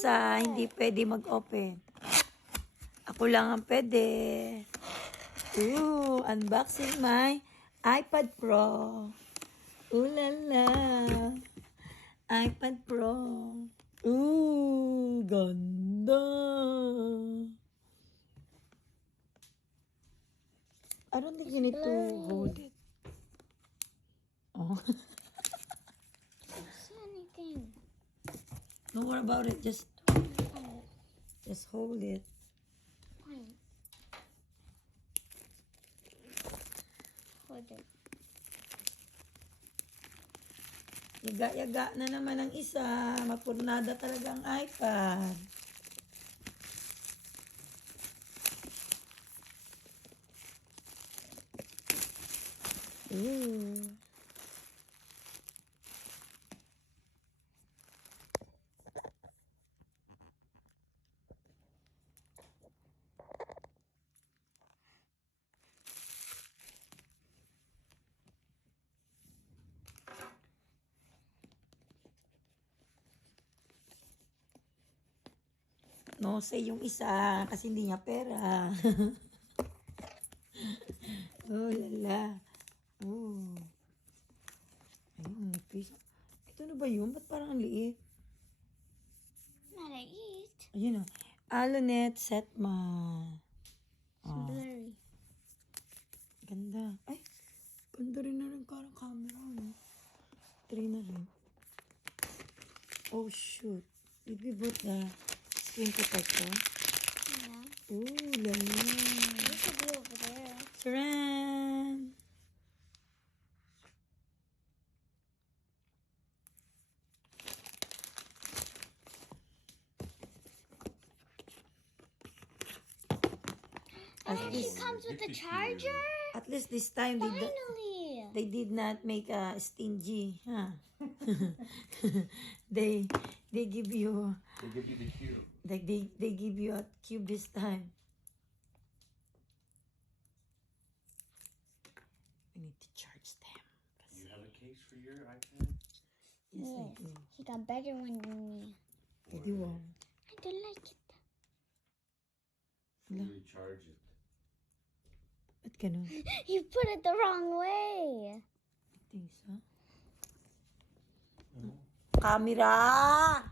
isa, hindi pwede mag-open. Ako lang ang pwede. Ooh, unboxing my iPad Pro. Ooh la la. iPad Pro. Ooh, ganda. I don't think you need to hold it. Oh. Don't see anything. Don't worry about it. Just hold it. Fine. Hold it. Yaga-yaga na naman ang isa. Mapurnada talaga ang iPad. Ooh. No, say yung isa kasi hindi niya pera. Oh, lala. Oh. Ayun, nagpisa. Ito na ba yun? Ba't parang ang liit? Not I eat. Ayun o. Alonet Setman. It's blurry. Ganda. Ay, ganda rin na rin karang camera. No? 3 na rin. Oh, shoot. Did we put the screen protector? Yeah. Ooh, lala. It should be over there. Saran! And it comes with a charger? At least this time Finally! they did not make a stingy, huh? they give you They give you the cube. they give you a cube this time. We need to charge them. You have a case for your iPad? Yes, I Yes. do. He got better one than me. I do. I don't like it. Fully charge it. Ba't ganun? You put it the wrong way. I think so. No. Camera!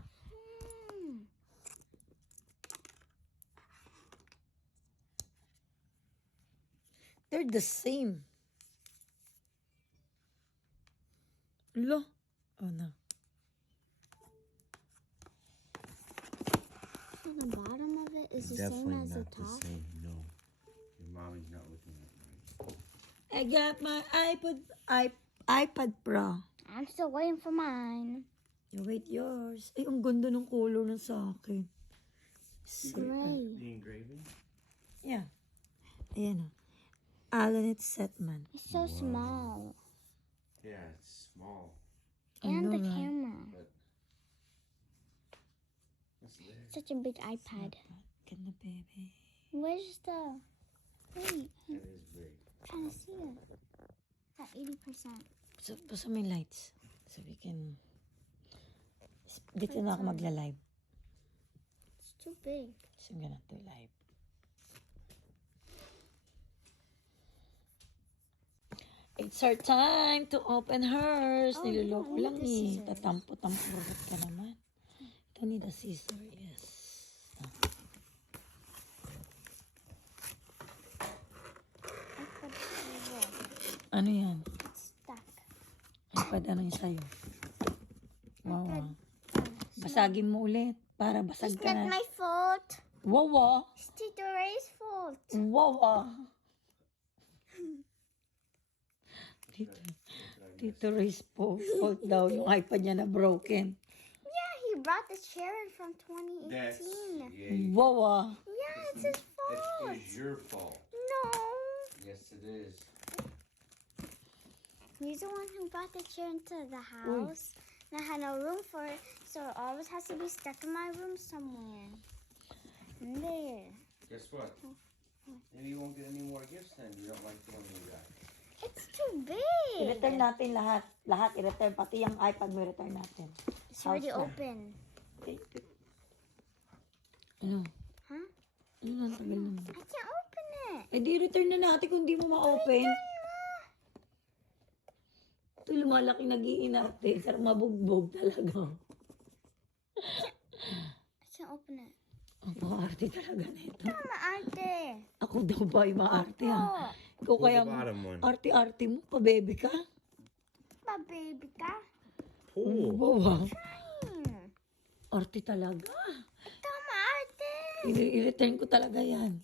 They're the same. Lo. Oh no. So the bottom of it is the same Definitely as the not the top. same. No. Your mommy's not looking at right. I got my iPad Pro. I'm still waiting for mine. You wait yours. Ay, ang ganda ng color ng sa akin. Gray. The engraving? Yeah. Ayan o. Alonet Setman. It's so small. Yeah, it's small. I And know, the right? camera. But what's there? Such a big iPad. Ganda, baby. Where's the... Wait, That is big. I'm trying to see it. At 80%. So, basta may lights. So we can... Dito na ako magla-live. It's too big. So I'm gonna do live. It's her time to open hers. Oh, Niloloko you don't lang need the eh. scissors. Tatampo-tampo ka naman. Don't need a scissor, yes. iPad Pro. Ano yan? It's stuck. iPad, ano yung sa'yo? Wow, iPad. basagin mo ulit para basag It's ka not na. my fault. Wow, It's Tito Ray's fault. wow. Tito Ray's fault daw yung iPad niya na broken. Yeah, he brought the chair in from That's 2018. yeah. Wow. Yeah, it's his fault. It's your fault. No. Yes, it is. He's the one who brought the chair into the house. And I had no room for it, so it always has to be stuck in my room somewhere. In there. Guess what? Maybe you won't get any more gifts then. You don't like the one you got. It's too big. I-return natin lahat. Lahat i-return. Pati yung iPad mo i-return natin. It's already House na. open. Okay. Ano? Huh? Ano na, tagal naman. I can't open it. Eh di return na natin kung di mo ma-open. Ito lumalaki nag-iinarte. Sarap mabugbog talaga. I can't open it. Ang paarte talaga nito. Mama, ate. Ako daw ba ay maarte ha? Ikaw Who's kaya the bottom one? arte-arte mo, pa-baby ka? Pa baby ka? Pool. Wow, Hmm. arte talaga. Tama, ate. I-return ko talaga yan.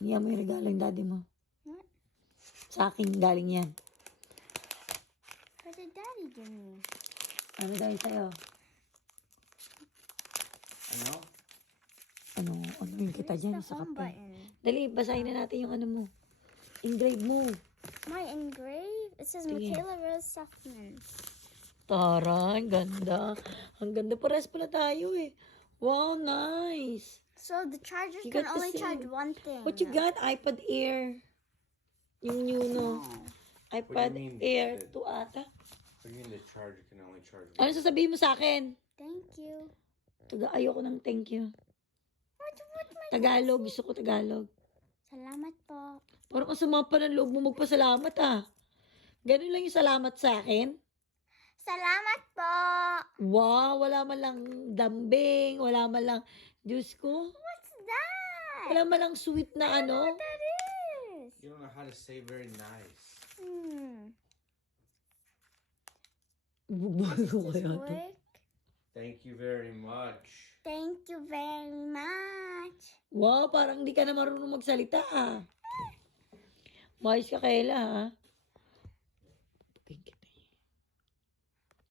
Hindi mo yung regalo yung daddy mo. What? Sa akin galing yan. What did daddy give me? Ano dahil sa'yo? Ano? Ano yung kita Where's dyan the sa home kape? button? Dali, basahin na natin yung ano mo. Engrave mo. My engrave? It says Sige. Michaela Rose Suffman. Tara, ang ganda. Ang ganda. Pares pala tayo eh. Wow, nice. So the chargers You can got the only same. charge one thing. What you got? iPad Air. Yung new, no? iPad mean, Air the- 2 ata. What do you mean the charger can only charge Ano sasabihin mo sa akin? Thank you. Ayoko ng thank you. What my Tagalog. Gusto ko Tagalog. Salamat po. Parang kasama pa ng loob mo magpasalamat ah. Ganun lang yung salamat sa akin. Salamat po. Wow, wala man lang dambing, wala man lang, Diyos ko, What's that? wala man lang sweet na ano. What that is? You don't know how to say very nice. Bubuhay ko Does kaya this to. work? Thank you very much. Thank you very much. Wow, parang di ka na marunong magsalita ah. Mayos ka Kayla ha.